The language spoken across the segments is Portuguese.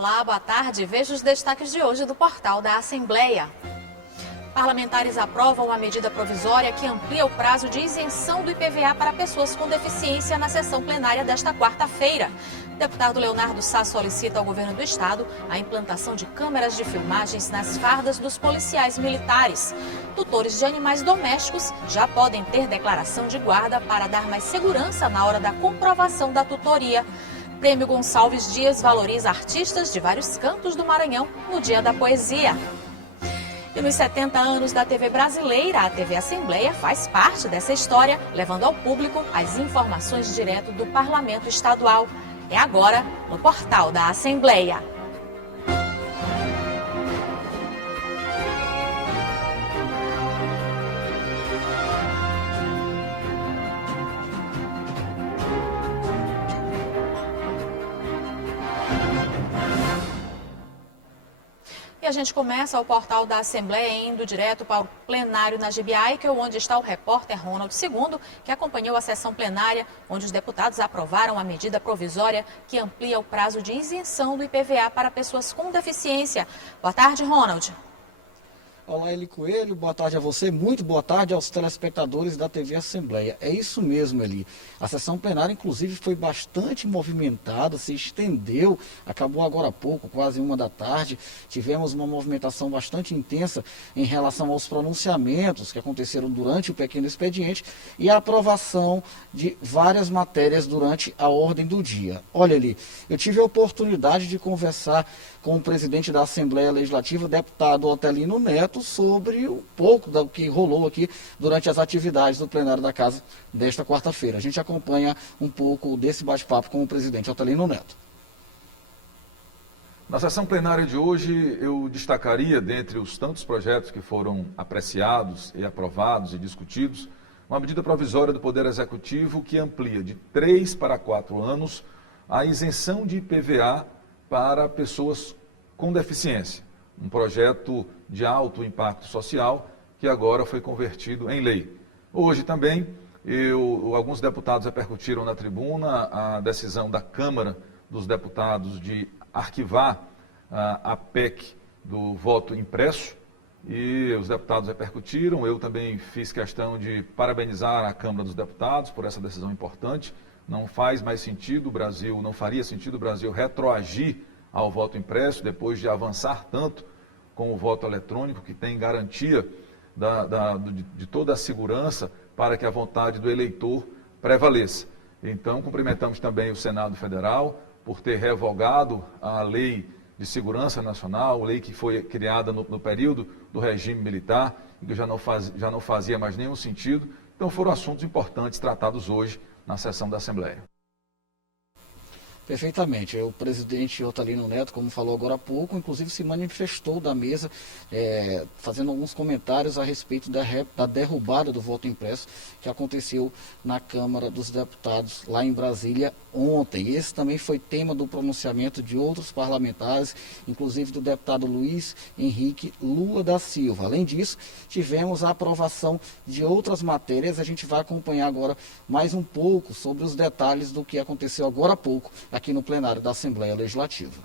Olá, boa tarde. Veja os destaques de hoje do portal da Assembleia. Parlamentares aprovam a medida provisória que amplia o prazo de isenção do IPVA para pessoas com deficiência na sessão plenária desta quarta-feira. O deputado Leonardo Sá solicita ao governo do estado a implantação de câmeras de filmagens nas fardas dos policiais militares. Tutores de animais domésticos já podem ter declaração de guarda para dar mais segurança na hora da comprovação da tutoria. Prêmio Gonçalves Dias valoriza artistas de vários cantos do Maranhão no Dia da Poesia. E nos 70 anos da TV brasileira, a TV Assembleia faz parte dessa história, levando ao público as informações direto do Parlamento Estadual. É agora no portal da Assembleia. E a gente começa o portal da Assembleia indo direto para o plenário na GBI, que é onde está o repórter Ronald II, que acompanhou a sessão plenária, onde os deputados aprovaram a medida provisória que amplia o prazo de isenção do IPVA para pessoas com deficiência. Boa tarde, Ronald. Olá, Eli Coelho, boa tarde a você, muito boa tarde aos telespectadores da TV Assembleia. É isso mesmo, Eli. A sessão plenária, inclusive, foi bastante movimentada, se estendeu, acabou agora há pouco, quase 1h da tarde. Tivemos uma movimentação bastante intensa em relação aos pronunciamentos que aconteceram durante o pequeno expediente e a aprovação de várias matérias durante a ordem do dia. Olha, Eli, eu tive a oportunidade de conversar com o presidente da Assembleia Legislativa, deputado Otelino Neto, sobre um pouco do que rolou aqui durante as atividades do plenário da Casa desta quarta-feira. A gente acompanha um pouco desse bate-papo com o presidente Otelino Neto. Na sessão plenária de hoje, eu destacaria, dentre os tantos projetos que foram apreciados e aprovados e discutidos, uma medida provisória do Poder Executivo que amplia de 3 para 4 anos a isenção de IPVA para pessoas com deficiência. Um projeto de alto impacto social que agora foi convertido em lei. Hoje também, alguns deputados repercutiram na tribuna a decisão da Câmara dos Deputados de arquivar a PEC do voto impresso, e os deputados repercutiram. Eu também fiz questão de parabenizar a Câmara dos Deputados por essa decisão importante. Não faz mais sentido o Brasil, não faria sentido o Brasil retroagir ao voto impresso depois de avançar tanto com o voto eletrônico, que tem garantia de toda a segurança para que a vontade do eleitor prevaleça. Então, cumprimentamos também o Senado Federal por ter revogado a Lei de Segurança Nacional, lei que foi criada no período do regime militar e que já não fazia mais nenhum sentido. Então, foram assuntos importantes tratados hoje na sessão da Assembleia. Perfeitamente. O presidente Otelino Neto, como falou agora há pouco, inclusive se manifestou da mesa, fazendo alguns comentários a respeito da derrubada do voto impresso que aconteceu na Câmara dos Deputados, lá em Brasília, ontem. Esse também foi tema do pronunciamento de outros parlamentares, inclusive do deputado Luiz Henrique Lula da Silva. Além disso, tivemos a aprovação de outras matérias. A gente vai acompanhar agora mais um pouco sobre os detalhes do que aconteceu agora há pouco aqui no plenário da Assembleia Legislativa.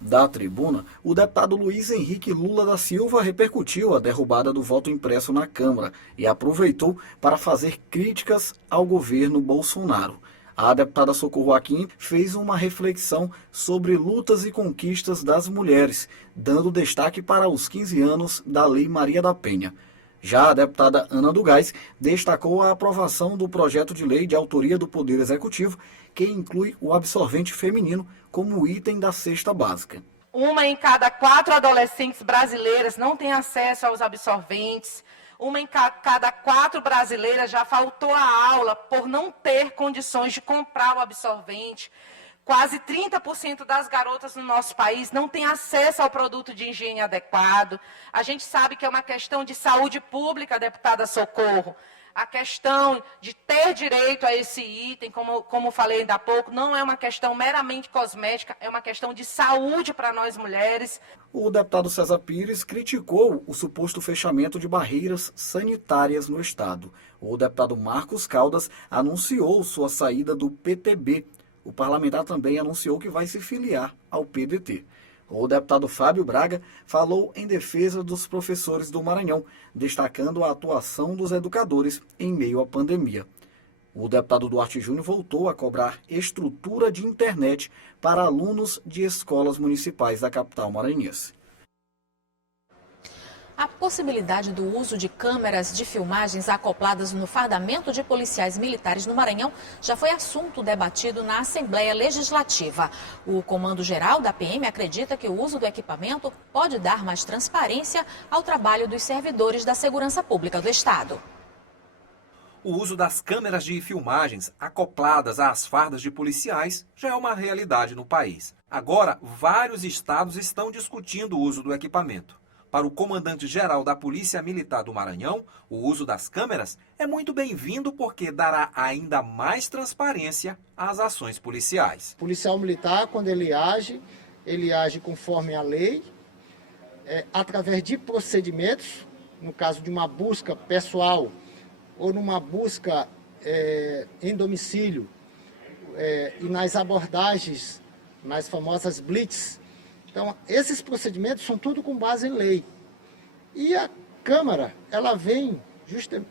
Da tribuna, o deputado Luiz Henrique Lula da Silva repercutiu a derrubada do voto impresso na Câmara e aproveitou para fazer críticas ao governo Bolsonaro. A deputada Socorro Aquim fez uma reflexão sobre lutas e conquistas das mulheres, dando destaque para os 15 anos da Lei Maria da Penha. Já a deputada Ana do Gás destacou a aprovação do projeto de lei de autoria do Poder Executivo, que inclui o absorvente feminino como item da cesta básica. 1 em cada 4 adolescentes brasileiras não tem acesso aos absorventes. 1 em cada 4 brasileiras já faltou a aula por não ter condições de comprar o absorvente. Quase 30% das garotas no nosso país não têm acesso ao produto de higiene adequado. A gente sabe que é uma questão de saúde pública, deputada Socorro. A questão de ter direito a esse item, como falei ainda há pouco, não é uma questão meramente cosmética, é uma questão de saúde para nós mulheres. O deputado César Pires criticou o suposto fechamento de barreiras sanitárias no estado. O deputado Marcos Caldas anunciou sua saída do PTB. o parlamentar também anunciou que vai se filiar ao PDT. O deputado Fábio Braga falou em defesa dos professores do Maranhão, destacando a atuação dos educadores em meio à pandemia. O deputado Duarte Júnior voltou a cobrar estrutura de internet para alunos de escolas municipais da capital maranhense. A possibilidade do uso de câmeras de filmagens acopladas no fardamento de policiais militares no Maranhão já foi assunto debatido na Assembleia Legislativa. O comando-geral da PM acredita que o uso do equipamento pode dar mais transparência ao trabalho dos servidores da segurança pública do Estado. O uso das câmeras de filmagens acopladas às fardas de policiais já é uma realidade no país. Agora, vários estados estão discutindo o uso do equipamento. Para o comandante-geral da Polícia Militar do Maranhão, o uso das câmeras é muito bem-vindo porque dará ainda mais transparência às ações policiais. O policial militar, quando ele age conforme a lei, através de procedimentos, no caso de uma busca pessoal ou numa busca em domicílio e nas abordagens, nas famosas blitz. Então, esses procedimentos são tudo com base em lei. E a Câmara, ela vem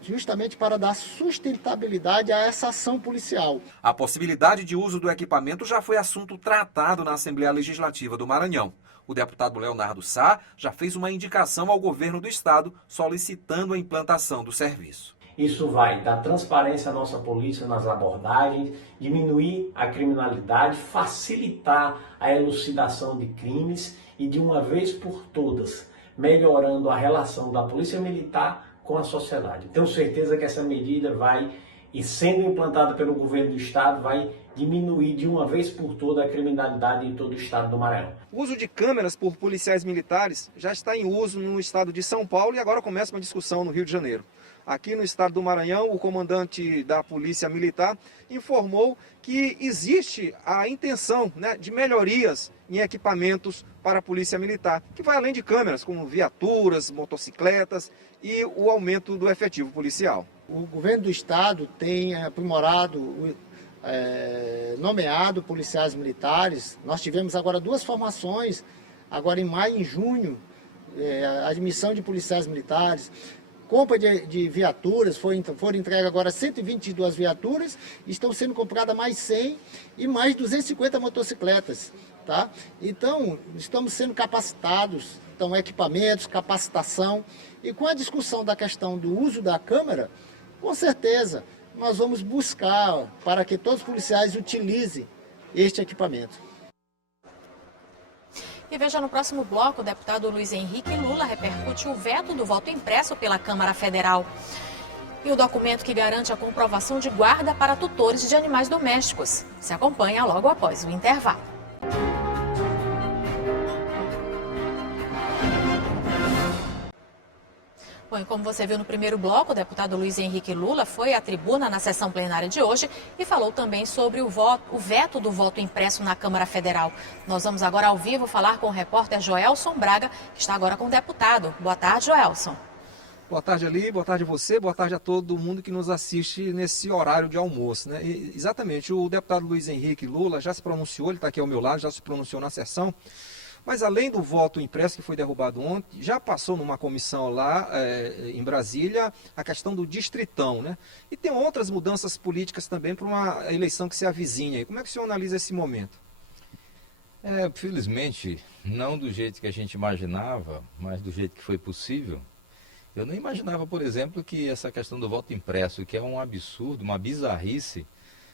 justamente para dar sustentabilidade a essa ação policial. A possibilidade de uso do equipamento já foi assunto tratado na Assembleia Legislativa do Maranhão. O deputado Leonardo Sá já fez uma indicação ao governo do estado solicitando a implantação do serviço. Isso vai dar transparência à nossa polícia nas abordagens, diminuir a criminalidade, facilitar a elucidação de crimes e, de uma vez por todas, melhorando a relação da Polícia Militar com a sociedade. Tenho certeza que essa medida vai, e sendo implantada pelo governo do estado, vai diminuir de uma vez por toda a criminalidade em todo o estado do Maranhão. O uso de câmeras por policiais militares já está em uso no estado de São Paulo e agora começa uma discussão no Rio de Janeiro. Aqui no estado do Maranhão, o comandante da Polícia Militar informou que existe a intenção, de melhorias em equipamentos para a Polícia Militar, que vai além de câmeras, como viaturas, motocicletas e o aumento do efetivo policial. O governo do estado tem aprimorado, nomeado policiais militares. Nós tivemos agora 2 formações, agora em maio e em junho, admissão de policiais militares. Compra de viaturas, foram entregues agora 122 viaturas, estão sendo compradas mais 100 e mais 250 motocicletas. Tá? Então, estamos sendo capacitados, então equipamentos, capacitação, e com a discussão da questão do uso da câmera, com certeza nós vamos buscar para que todos os policiais utilizem este equipamento. E veja no próximo bloco, o deputado Luiz Henrique Lula repercute o veto do voto impresso pela Câmara Federal. E o documento que garante a comprovação de guarda para tutores de animais domésticos. Se acompanha logo após o intervalo. Bom, e como você viu no primeiro bloco, o deputado Luiz Henrique Lula foi à tribuna na sessão plenária de hoje e falou também sobre o veto do voto impresso na Câmara Federal. Nós vamos agora ao vivo falar com o repórter Joelson Braga, que está agora com o deputado. Boa tarde, Joelson. Boa tarde, Ali, boa tarde a você, boa tarde a todo mundo que nos assiste nesse horário de almoço. E, exatamente, o deputado Luiz Henrique Lula já se pronunciou, ele está aqui ao meu lado, já se pronunciou na sessão. Mas além do voto impresso que foi derrubado ontem, já passou numa comissão lá em Brasília a questão do distritão, E tem outras mudanças políticas também para uma eleição que se avizinha. Como é que o senhor analisa esse momento? Felizmente, não do jeito que a gente imaginava, mas do jeito que foi possível. Eu não imaginava, por exemplo, que essa questão do voto impresso, que é um absurdo, uma bizarrice,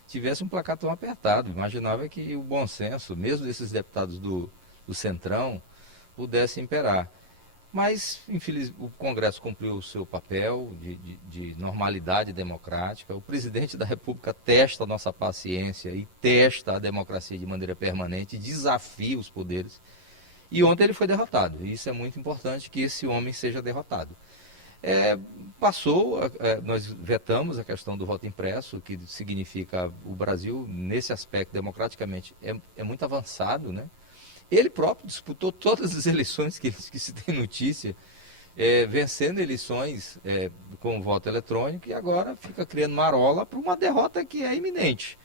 tivesse um placar tão apertado. Imaginava que o bom senso, mesmo desses deputados do Centrão, pudesse imperar. Mas, infelizmente, o Congresso cumpriu o seu papel de normalidade democrática. O presidente da República testa a nossa paciência e testa a democracia de maneira permanente, desafia os poderes. E ontem ele foi derrotado. E isso é muito importante, que esse homem seja derrotado. Nós vetamos a questão do voto impresso, que significa o Brasil, nesse aspecto, democraticamente, é muito avançado, Ele próprio disputou todas as eleições que se tem notícia, vencendo eleições com voto eletrônico, e agora fica criando marola para uma derrota que é iminente.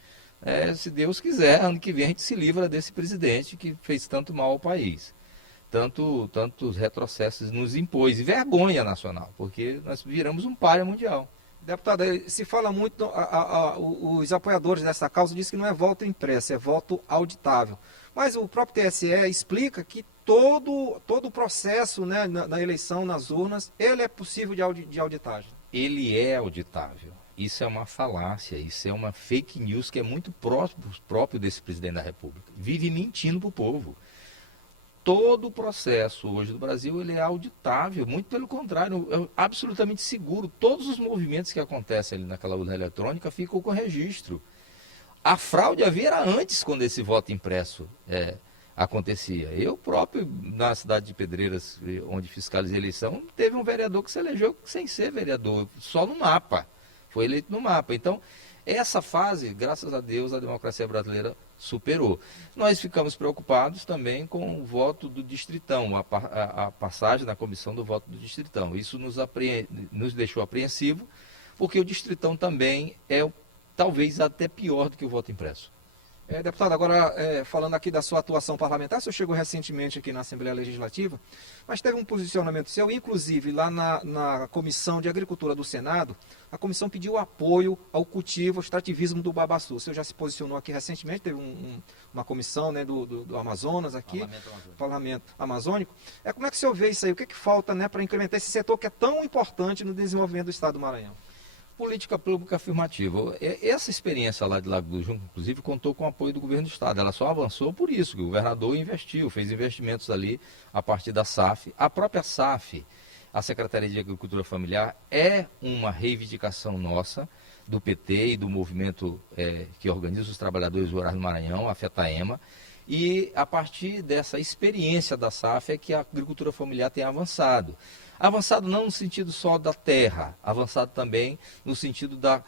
se Deus quiser, ano que vem a gente se livra desse presidente que fez tanto mal ao país. Tantos retrocessos nos impôs, e vergonha nacional, porque nós viramos um pária mundial. Deputado, se fala muito, os apoiadores dessa causa dizem que não é voto impresso, é voto auditável. Mas o próprio TSE explica que todo o processo, né, na eleição, nas urnas, ele é possível de auditagem. Ele é auditável. Isso é uma falácia, isso é uma fake news que é muito próprio desse presidente da República. Vive mentindo para o povo. Todo o processo hoje do Brasil ele é auditável, muito pelo contrário, é absolutamente seguro. Todos os movimentos que acontecem ali naquela urna eletrônica ficam com registro. A fraude havia era antes, quando esse voto impresso acontecia. Eu próprio, na cidade de Pedreiras, onde fiscalizei a eleição, teve um vereador que se elegeu sem ser vereador, só no mapa. Foi eleito no mapa. Então, essa fase, graças a Deus, a democracia brasileira superou. Nós ficamos preocupados também com o voto do Distritão, a passagem na comissão do voto do Distritão. Isso nos deixou apreensivo, porque o Distritão também é talvez até pior do que o voto impresso. Deputado, agora falando aqui da sua atuação parlamentar, o senhor chegou recentemente aqui na Assembleia Legislativa, mas teve um posicionamento seu, inclusive lá na Comissão de Agricultura do Senado, a comissão pediu apoio ao cultivo, ao extrativismo do babaçu. O senhor já se posicionou aqui recentemente, teve uma comissão, né, do Amazonas aqui, Parlamento Amazônico. Como é que o senhor vê isso aí? O que é que falta, né, para incrementar esse setor que é tão importante no desenvolvimento do Estado do Maranhão? Política pública afirmativa. Essa experiência lá de Lago do Junco, inclusive, contou com o apoio do governo do Estado. Ela só avançou por isso, que o governador investiu, fez investimentos ali a partir da SAF. A própria SAF, a Secretaria de Agricultura Familiar, é uma reivindicação nossa, do PT e do movimento que organiza os trabalhadores rurais no Maranhão, a FETAEMA. E a partir dessa experiência da SAF é que a agricultura familiar tem avançado. Avançado não no sentido só da terra, avançado também no sentido da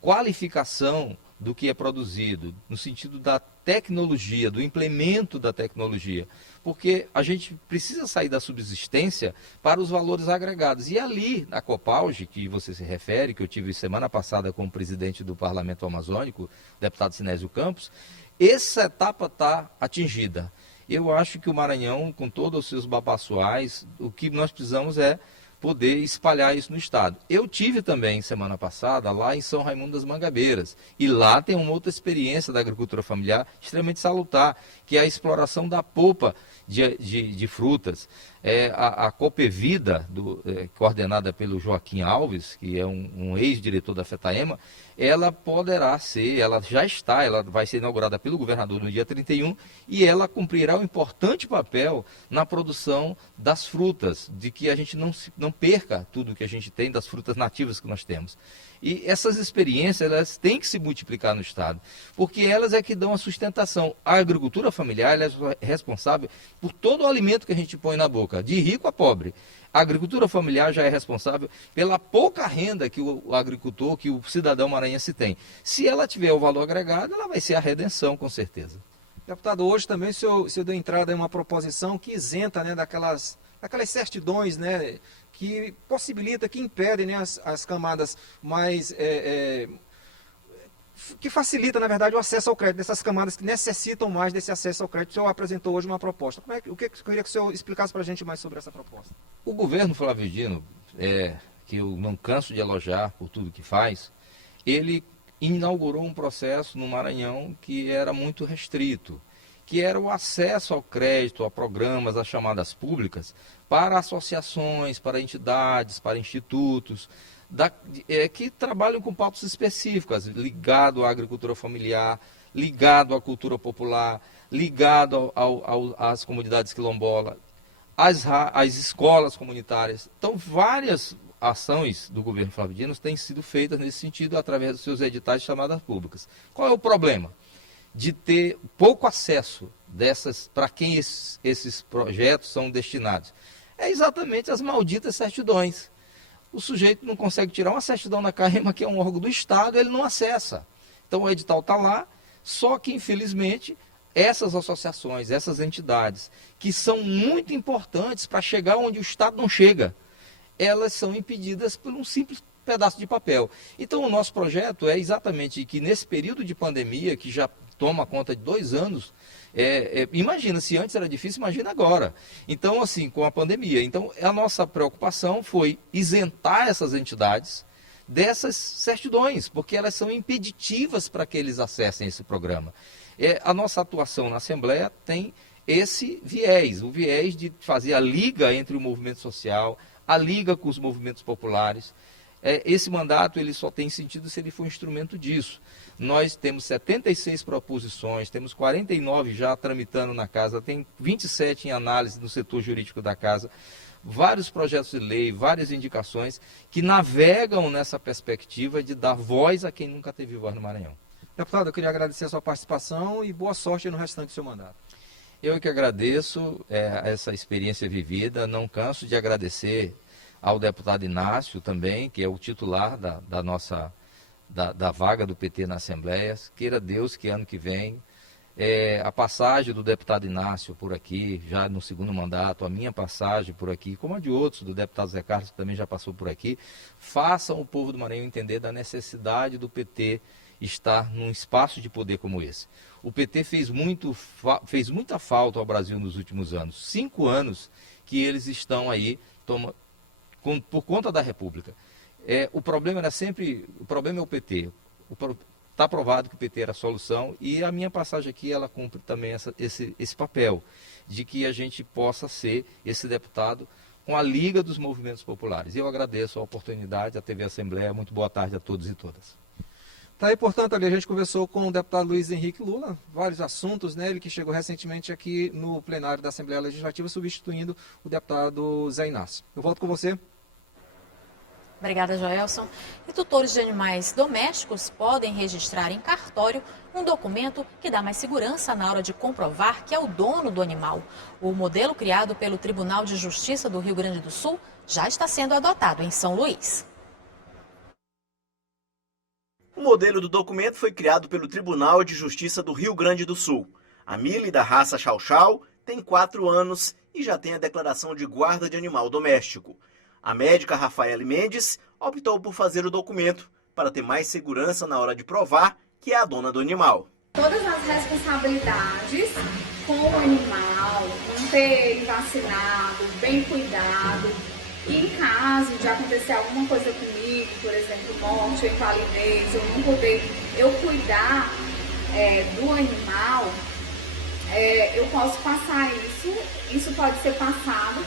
qualificação do que é produzido, no sentido da tecnologia, do implemento da tecnologia, porque a gente precisa sair da subsistência para os valores agregados. E ali, na Copauge, que você se refere, que eu tive semana passada com o presidente do Parlamento Amazônico, o deputado Sinésio Campos, essa etapa está atingida. Eu acho que o Maranhão, com todos os seus babaçuais, o que nós precisamos é poder espalhar isso no Estado. Eu tive também, semana passada, lá em São Raimundo das Mangabeiras, e lá tem uma outra experiência da agricultura familiar extremamente salutar, que é a exploração da polpa de frutas. A Copevida, coordenada pelo Joaquim Alves, que é um ex-diretor da FETAEMA, ela poderá ser, ela já está, ela vai ser inaugurada pelo governador no dia 31, e ela cumprirá um importante papel na produção das frutas, de que a gente não perca tudo que a gente tem das frutas nativas que nós temos. E essas experiências, elas têm que se multiplicar no Estado, porque elas é que dão a sustentação. A agricultura familiar ela é responsável por todo o alimento que a gente põe na boca, de rico a pobre. A agricultura familiar já é responsável pela pouca renda que o agricultor, que o cidadão maranhense tem. Se ela tiver o valor agregado, ela vai ser a redenção, com certeza. Deputado, hoje também o senhor deu entrada em uma proposição que isenta, né, daquelas certidões, né, que possibilita, que impedem, né, as camadas mais... que facilita, na verdade, o acesso ao crédito dessas camadas que necessitam mais desse acesso ao crédito. O senhor apresentou hoje uma proposta. O que eu queria que o senhor explicasse para a gente mais sobre essa proposta? O governo Flávio Dino, que eu não canso de elogiar por tudo que faz, ele inaugurou um processo no Maranhão que era muito restrito, que era o acesso ao crédito, a programas, a chamadas públicas, para associações, para entidades, para institutos, que trabalham com pautas específicas, ligado à agricultura familiar, ligado à cultura popular, ligado às comunidades quilombolas, às escolas comunitárias. Então, várias ações do governo Flávio Dino têm sido feitas nesse sentido através dos seus editais de chamadas públicas. Qual é o problema? De ter pouco acesso para quem esses projetos são destinados. É exatamente as malditas certidões. O sujeito não consegue tirar uma certidão na CAEMA, que é um órgão do Estado, ele não acessa. Então o edital está lá, só que infelizmente essas associações, essas entidades, que são muito importantes para chegar onde o Estado não chega, elas são impedidas por um simples pedaço de papel. Então o nosso projeto é exatamente que nesse período de pandemia, que já toma conta de 2 anos, imagina, se antes era difícil, imagina agora. Então, assim, com a pandemia. Então, a nossa preocupação foi isentar essas entidades dessas certidões, porque elas são impeditivas para que eles acessem esse programa. A nossa atuação na Assembleia tem esse viés, o viés de fazer a liga entre o movimento social, a liga com os movimentos populares. Esse mandato ele só tem sentido se ele for um instrumento disso. Nós temos 76 proposições, temos 49 já tramitando na casa, tem 27 em análise no setor jurídico da casa, vários projetos de lei, várias indicações que navegam nessa perspectiva de dar voz a quem nunca teve voz no Maranhão. Deputado, eu queria agradecer a sua participação e boa sorte no restante do seu mandato. Eu que agradeço essa experiência vivida, não canso de agradecer ao deputado Inácio também, que é o titular da vaga do PT na Assembleia. Queira Deus que ano que vem a passagem do deputado Inácio por aqui, já no segundo mandato, a minha passagem por aqui, como a de outros, do deputado Zé Carlos, que também já passou por aqui, façam o povo do Maranhão entender da necessidade do PT estar num espaço de poder como esse. O PT fez muita falta ao Brasil nos últimos anos. 5 anos que eles estão aí por conta da República. O problema é o PT. Está provado que o PT era a solução e a minha passagem aqui ela cumpre também esse papel de que a gente possa ser esse deputado com a Liga dos Movimentos Populares. Eu agradeço a oportunidade, a TV Assembleia. Muito boa tarde a todos e todas. Tá aí, portanto, ali a gente conversou com o deputado Luiz Henrique Lula, vários assuntos, né? Ele que chegou recentemente aqui no plenário da Assembleia Legislativa, substituindo o deputado Zé Inácio. Eu volto com você. Obrigada, Joelson. E tutores de animais domésticos podem registrar em cartório um documento que dá mais segurança na hora de comprovar que é o dono do animal. O modelo criado pelo Tribunal de Justiça do Rio Grande do Sul já está sendo adotado em São Luís. O modelo do documento foi criado pelo Tribunal de Justiça do Rio Grande do Sul. A Mili, da raça Chow Chow, tem 4 anos e já tem a declaração de guarda de animal doméstico. A médica Rafaele Mendes optou por fazer o documento para ter mais segurança na hora de provar que é a dona do animal. Todas as responsabilidades com o animal, manter ele vacinado, bem cuidado. E em caso de acontecer alguma coisa comigo, por exemplo, morte ou invalidez, eu não poder cuidar do animal, eu posso passar isso pode ser passado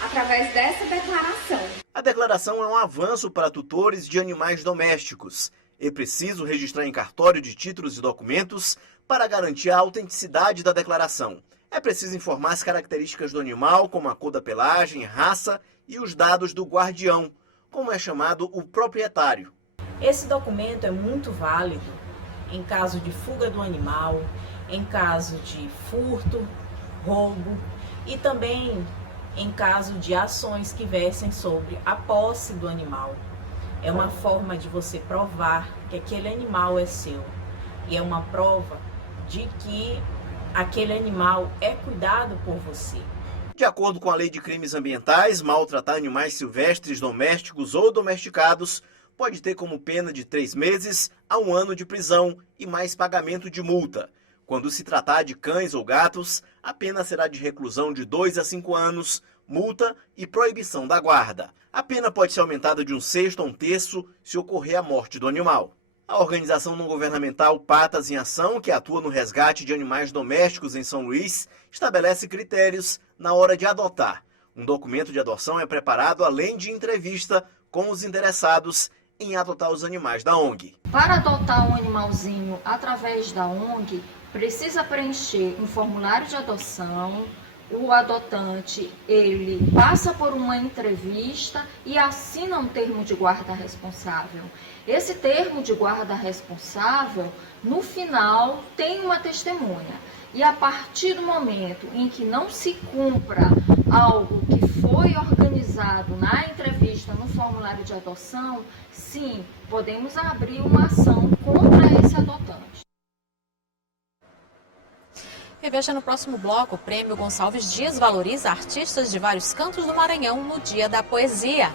através dessa declaração. A declaração é um avanço para tutores de animais domésticos. É preciso registrar em cartório de títulos e documentos para garantir a autenticidade da declaração. É preciso informar as características do animal, como a cor da pelagem, raça e os dados do guardião, como é chamado o proprietário. Esse documento é muito válido em caso de fuga do animal, em caso de furto, roubo e também em caso de ações que versem sobre a posse do animal. É uma forma de você provar que aquele animal é seu e é uma prova de que aquele animal é cuidado por você. De acordo com a Lei de Crimes Ambientais, maltratar animais silvestres, domésticos ou domesticados pode ter como pena de 3 meses a 1 ano de prisão e mais pagamento de multa. Quando se tratar de cães ou gatos, a pena será de reclusão de 2 a 5 anos, multa e proibição da guarda. A pena pode ser aumentada de 1/6 a 1/3 se ocorrer a morte do animal. A organização não governamental Patas em Ação, que atua no resgate de animais domésticos em São Luís, estabelece critérios na hora de adotar. Um documento de adoção é preparado além de entrevista com os interessados em adotar os animais da ONG. Para adotar um animalzinho através da ONG, precisa preencher um formulário de adoção. O adotante, ele passa por uma entrevista e assina um termo de guarda responsável. Esse termo de guarda responsável, no final, tem uma testemunha. E a partir do momento em que não se cumpra algo que foi organizado na entrevista, no formulário de adoção, sim, podemos abrir uma ação contra esse adotante. E veja no próximo bloco, o Prêmio Gonçalves Dias valoriza artistas de vários cantos do Maranhão no Dia da Poesia.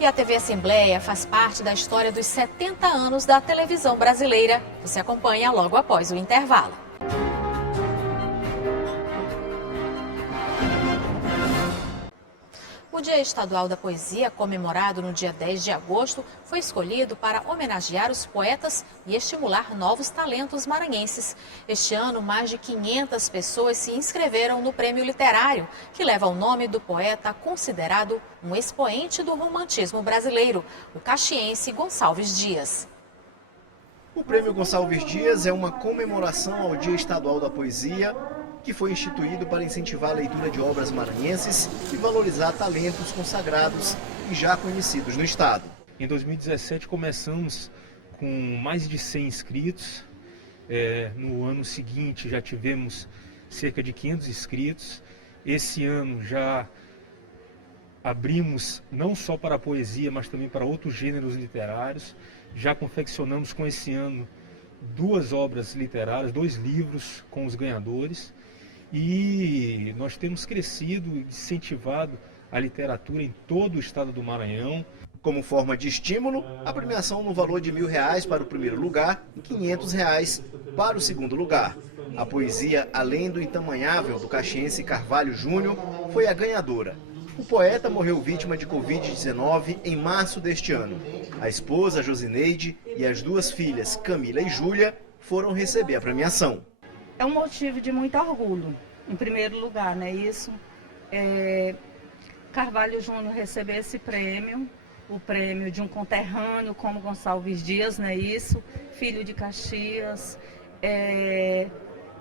E a TV Assembleia faz parte da história dos 70 anos da televisão brasileira. Você acompanha logo após o intervalo. O Dia Estadual da Poesia, comemorado no dia 10 de agosto, foi escolhido para homenagear os poetas e estimular novos talentos maranhenses. Este ano, mais de 500 pessoas se inscreveram no Prêmio Literário, que leva o nome do poeta considerado um expoente do romantismo brasileiro, o caxiense Gonçalves Dias. O Prêmio Gonçalves Dias é uma comemoração ao Dia Estadual da Poesia, que foi instituído para incentivar a leitura de obras maranhenses e valorizar talentos consagrados e já conhecidos no estado. Em 2017 começamos com mais de 100 inscritos, no ano seguinte já tivemos cerca de 500 inscritos, esse ano já abrimos não só para a poesia, mas também para outros gêneros literários, já confeccionamos com esse ano 2 obras literárias, 2 livros com os ganhadores. E nós temos crescido e incentivado a literatura em todo o estado do Maranhão. Como forma de estímulo, a premiação no valor de R$1.000 para o primeiro lugar e R$500 para o segundo lugar. A poesia Além do Intamanhável, do caxiense Carvalho Júnior, foi a ganhadora. O poeta morreu vítima de Covid-19 em março deste ano. A esposa, Josineide, e as 2 filhas, Camila e Júlia, foram receber a premiação. É um motivo de muito orgulho, em primeiro lugar, né? Isso, Carvalho Júnior receber esse prêmio, o prêmio de um conterrâneo como Gonçalves Dias, né? Isso, filho de Caxias,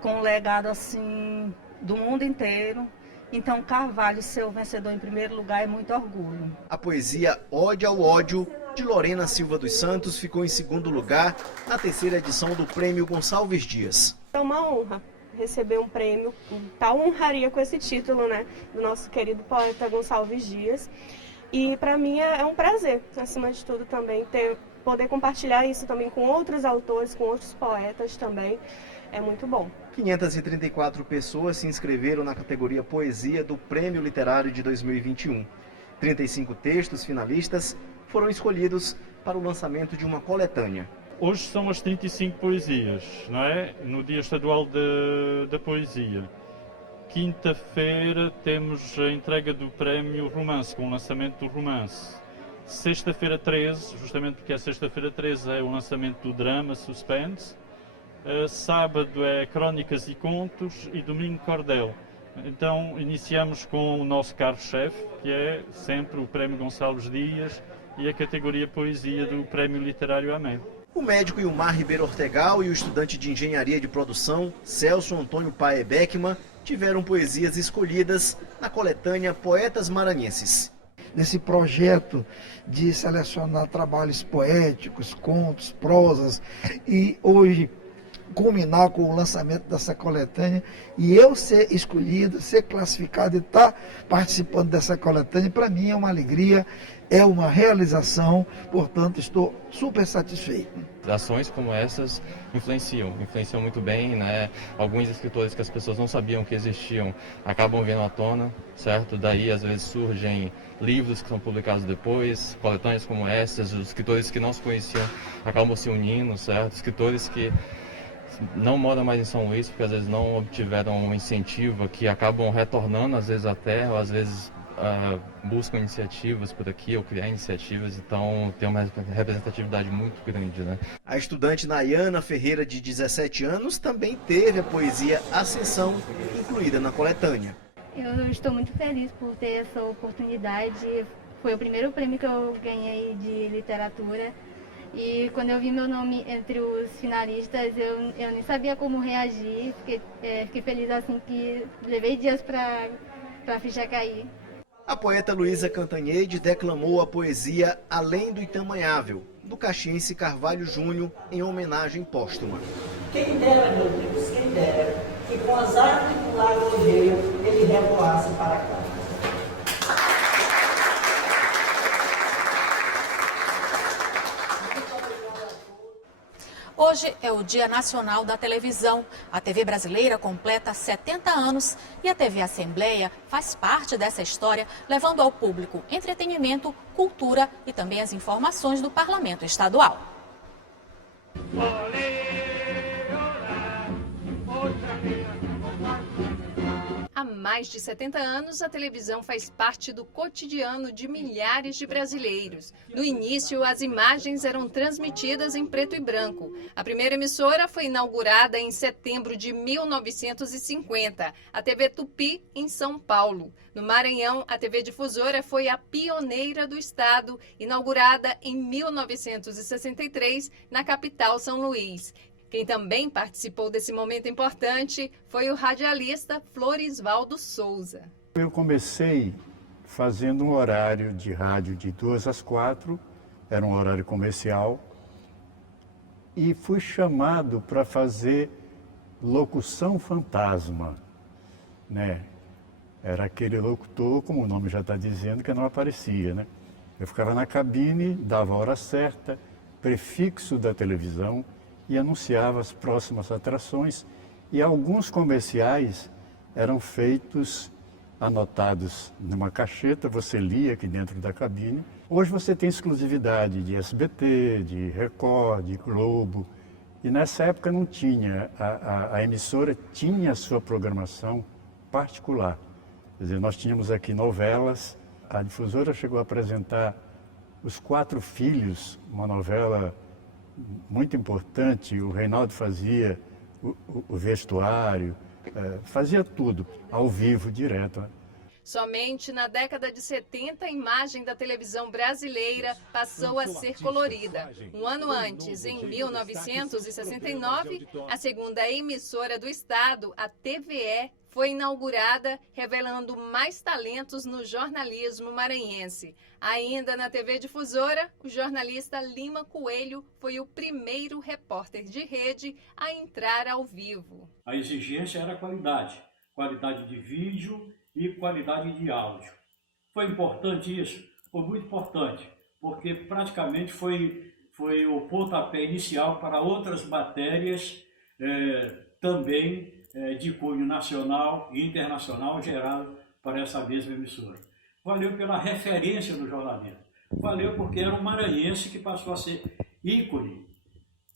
com um legado assim do mundo inteiro. Então, Carvalho ser o vencedor em primeiro lugar é muito orgulho. A poesia Ode ao Ódio, de Lorena Silva dos Santos, ficou em segundo lugar na 3ª edição do Prêmio Gonçalves Dias. É uma honra receber um prêmio, tal honraria com esse título, né, do nosso querido poeta Gonçalves Dias. E para mim é um prazer, acima de tudo, também poder compartilhar isso também com outros autores, com outros poetas também. É muito bom. 534 pessoas se inscreveram na categoria Poesia do Prêmio Literário de 2021. 35 textos finalistas foram escolhidos para o lançamento de uma coletânea. Hoje são as 35 poesias, não é? No Dia Estadual da Poesia. Quinta-feira temos a entrega do prémio Romance, com o lançamento do romance. Sexta-feira 13, justamente porque a sexta-feira 13 é o lançamento do drama Suspense. Sábado é Crónicas e Contos e domingo Cordel. Então iniciamos com o nosso carro-chefe, que é sempre o Prémio Gonçalves Dias e a categoria Poesia do Prémio Literário Amém. O médico Ilmar Ribeiro Ortegal e o estudante de Engenharia de Produção, Celso Antônio Pae Beckman, tiveram poesias escolhidas na coletânea Poetas Maranhenses. Nesse projeto de selecionar trabalhos poéticos, contos, prosas, e hoje culminar com o lançamento dessa coletânea e eu ser escolhido, ser classificado e estar participando dessa coletânea, para mim é uma alegria, é uma realização, portanto estou super satisfeito. Ações como essas influenciam muito bem, né? Alguns escritores que as pessoas não sabiam que existiam acabam vindo à tona, certo? Daí às vezes surgem livros que são publicados depois, coletâneas como essas, os escritores que não se conheciam acabam se unindo, certo? Escritores que não moram mais em São Luís, porque às vezes não obtiveram um incentivo aqui, acabam retornando às vezes até, ou às vezes buscam iniciativas por aqui, ou criar iniciativas, então tem uma representatividade muito grande, né? A estudante Nayana Ferreira, de 17 anos, também teve a poesia Ascensão incluída na coletânea. Eu estou muito feliz por ter essa oportunidade, foi o primeiro prêmio que eu ganhei de literatura. E quando eu vi meu nome entre os finalistas, eu nem sabia como reagir, fiquei feliz assim que levei dias para a ficha cair. A poeta Luísa Cantanhede declamou a poesia Além do Intamanhável, do caxiense Carvalho Júnior, em homenagem póstuma. Quem dera, meu Deus, quem dera, que com as árvores do lago Odeio ele revoasse para cá. Hoje Hoje é o Dia Nacional da Televisão. A TV brasileira completa 70 anos e a TV Assembleia faz parte dessa história, levando ao público entretenimento, cultura e também as informações do Parlamento Estadual. Há mais de 70 anos, a televisão faz parte do cotidiano de milhares de brasileiros. No início, as imagens eram transmitidas em preto e branco. A primeira emissora foi inaugurada em setembro de 1950, a TV Tupi, em São Paulo. No Maranhão, a TV Difusora foi a pioneira do estado, inaugurada em 1963, na capital São Luís. Quem também participou desse momento importante foi o radialista Florisvaldo Souza. Eu comecei fazendo um horário de rádio de 2 às 4, era um horário comercial, e fui chamado para fazer locução fantasma, né? Era aquele locutor, como o nome já está dizendo, que não aparecia, né? Eu ficava na cabine, dava a hora certa, prefixo da televisão, e anunciava as próximas atrações, e alguns comerciais eram feitos, anotados numa cacheta, você lia aqui dentro da cabine. Hoje você tem exclusividade de SBT, de Record, de Globo, e nessa época não tinha, a emissora tinha a sua programação particular. Quer dizer, nós tínhamos aqui novelas, a Difusora chegou a apresentar Os Quatro Filhos, uma novela muito importante. O Reinaldo fazia o vestuário, fazia tudo, ao vivo, direto. Somente na década de 70, a imagem da televisão brasileira passou a ser colorida. Um ano antes, em 1969, a segunda emissora do estado, a TVE, foi inaugurada, revelando mais talentos no jornalismo maranhense. Ainda na TV Difusora, o jornalista Lima Coelho foi o primeiro repórter de rede a entrar ao vivo. A exigência era qualidade de vídeo e qualidade de áudio. Foi importante isso? Foi muito importante, porque praticamente foi o pontapé inicial para outras matérias também de cunho nacional e internacional gerado para essa mesma emissora. Valeu pela referência no jornalismo. Valeu porque era um maranhense que passou a ser ícone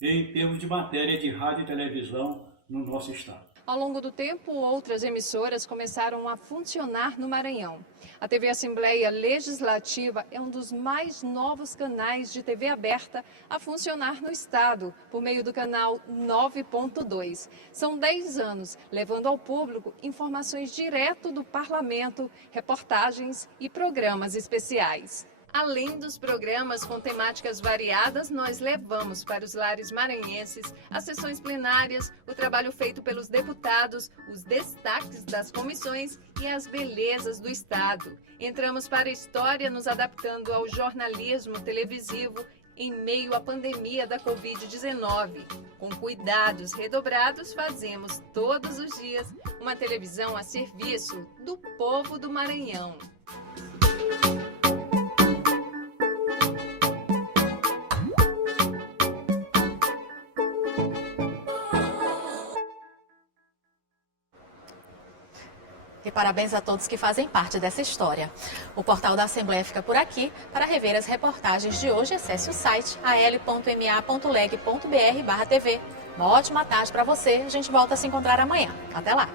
em termos de matéria de rádio e televisão no nosso estado. Ao longo do tempo, outras emissoras começaram a funcionar no Maranhão. A TV Assembleia Legislativa é um dos mais novos canais de TV aberta a funcionar no estado, por meio do canal 9.2. São 10 anos, levando ao público informações direto do parlamento, reportagens e programas especiais. Além dos programas com temáticas variadas, nós levamos para os lares maranhenses as sessões plenárias, o trabalho feito pelos deputados, os destaques das comissões e as belezas do estado. Entramos para a história nos adaptando ao jornalismo televisivo em meio à pandemia da Covid-19. Com cuidados redobrados, fazemos todos os dias uma televisão a serviço do povo do Maranhão. E parabéns a todos que fazem parte dessa história. O portal da Assembleia fica por aqui. Para rever as reportagens de hoje, acesse o site al.ma.leg.br/tv. Uma ótima tarde para você. A gente volta a se encontrar amanhã. Até lá.